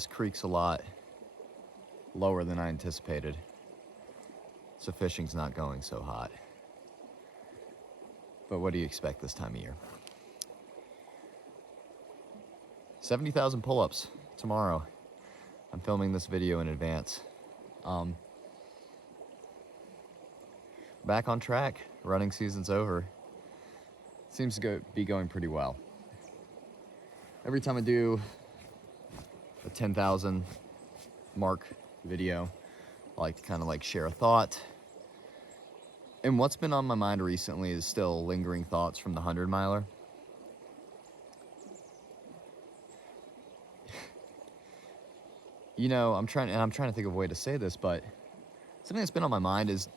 This creek's a lot lower than I anticipated, so fishing's not going so hot. But what do you expect this time of year? 70,000 pull-ups tomorrow. I'm filming this video in advance. Back on track. Running season's over. Seems to be going pretty well. Every time I do a 10,000 mark video, I like to kind of like share a thought. And what's been on my mind recently is still lingering thoughts from the 100 miler. You know, I'm trying to think of a way to say this, but something that's been on my mind is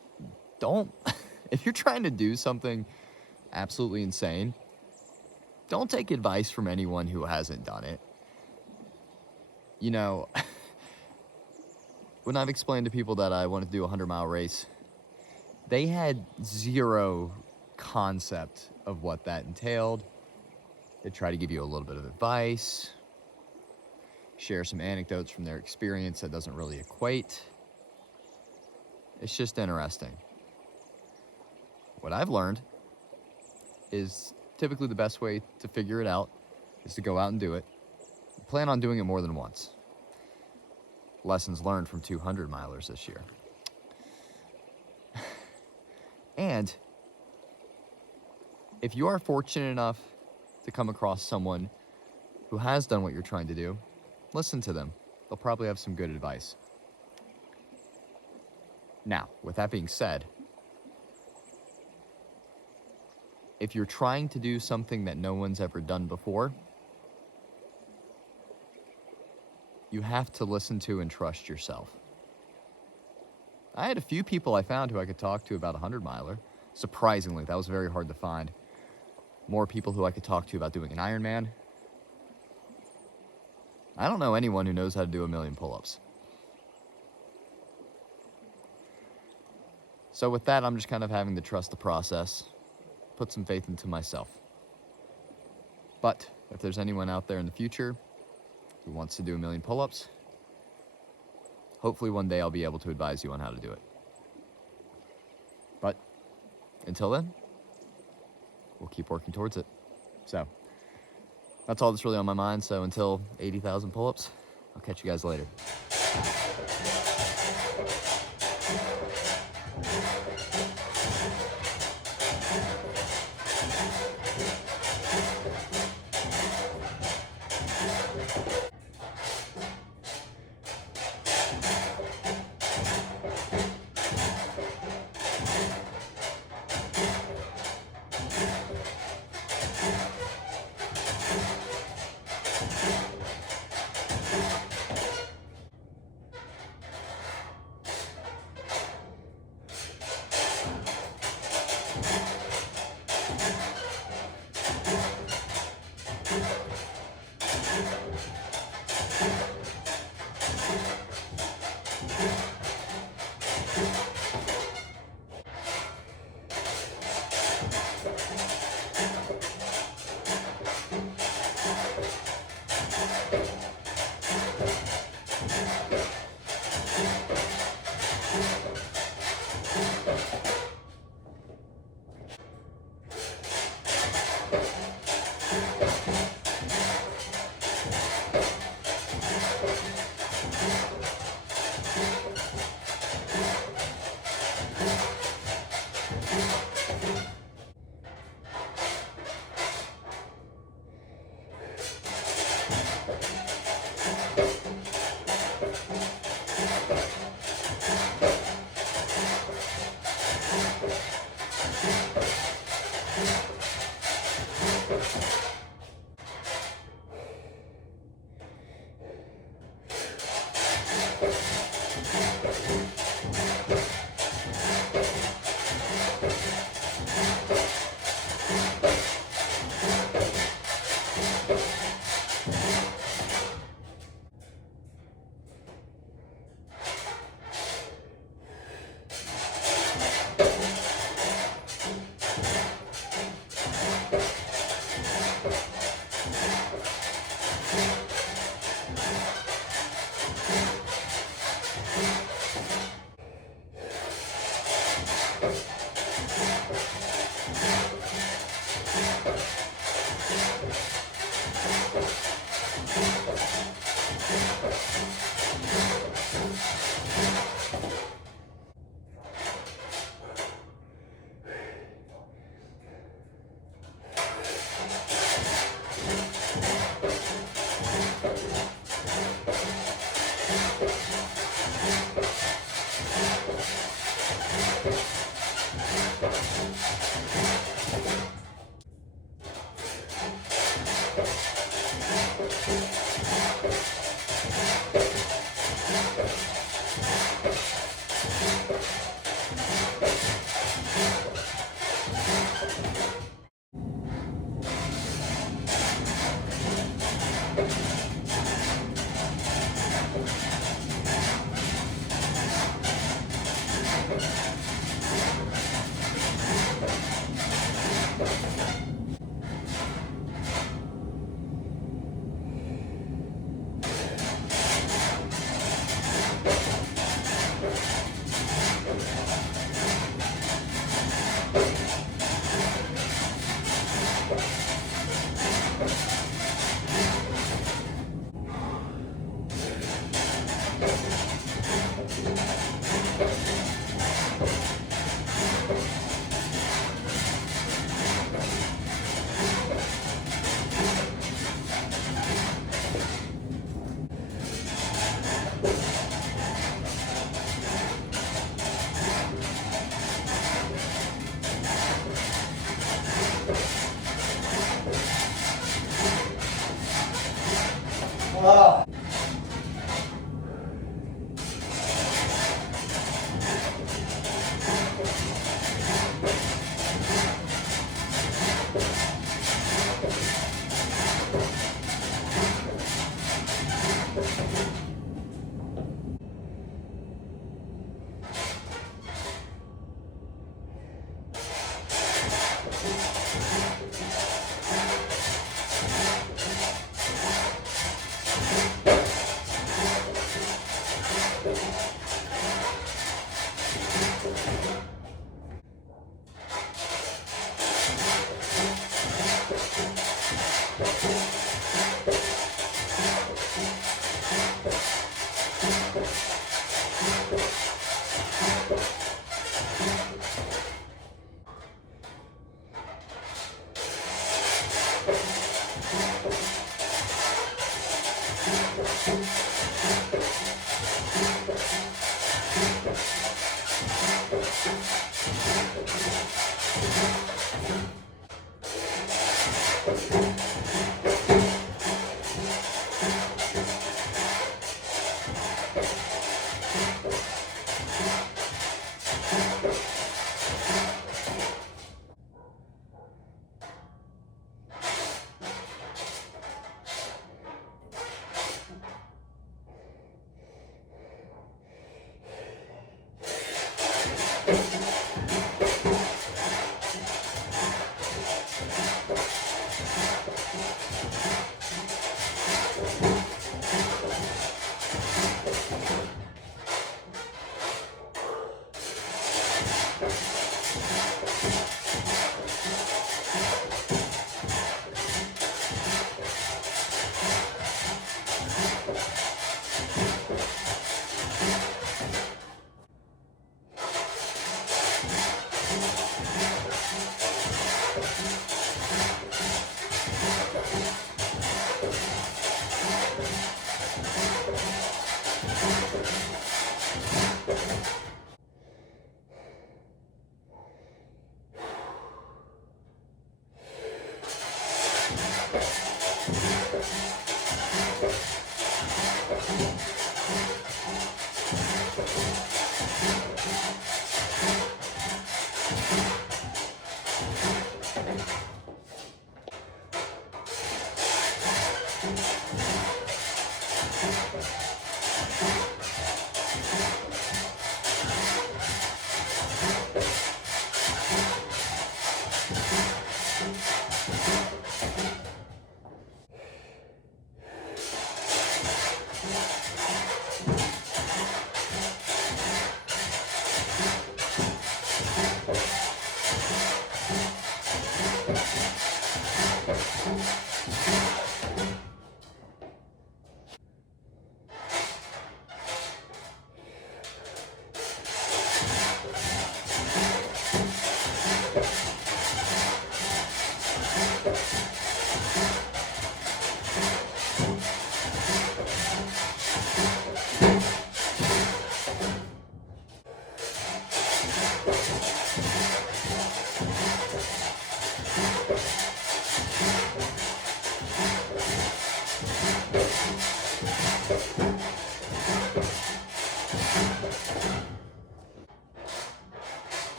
if you're trying to do something absolutely insane, don't take advice from anyone who hasn't done it. You know, when I've explained to people that I wanted to do a 100-mile race, they had zero concept of what that entailed. They try to give you a little bit of advice, share some anecdotes from their experience that doesn't really equate. It's just interesting. What I've learned is typically the best way to figure it out is to go out and do it. Plan on doing it more than once. Lessons learned from 200 milers this year. And if you are fortunate enough to come across someone who has done what you're trying to do, listen to them. They'll probably have some good advice. Now, with that being said, if you're trying to do something that no one's ever done before, you have to listen to and trust yourself. I had a few people I found who I could talk to about a 100-miler. Surprisingly, that was very hard to find. More people who I could talk to about doing an Ironman. I don't know anyone who knows how to do 1,000,000 pull-ups. So with that, I'm just kind of having to trust the process, put some faith into myself. But if there's anyone out there in the future who wants to do 1,000,000 pull-ups, hopefully one day I'll be able to advise you on how to do it. But until then, we'll keep working towards it. So that's all that's really on my mind. So until 80,000 pull-ups, I'll catch you guys later.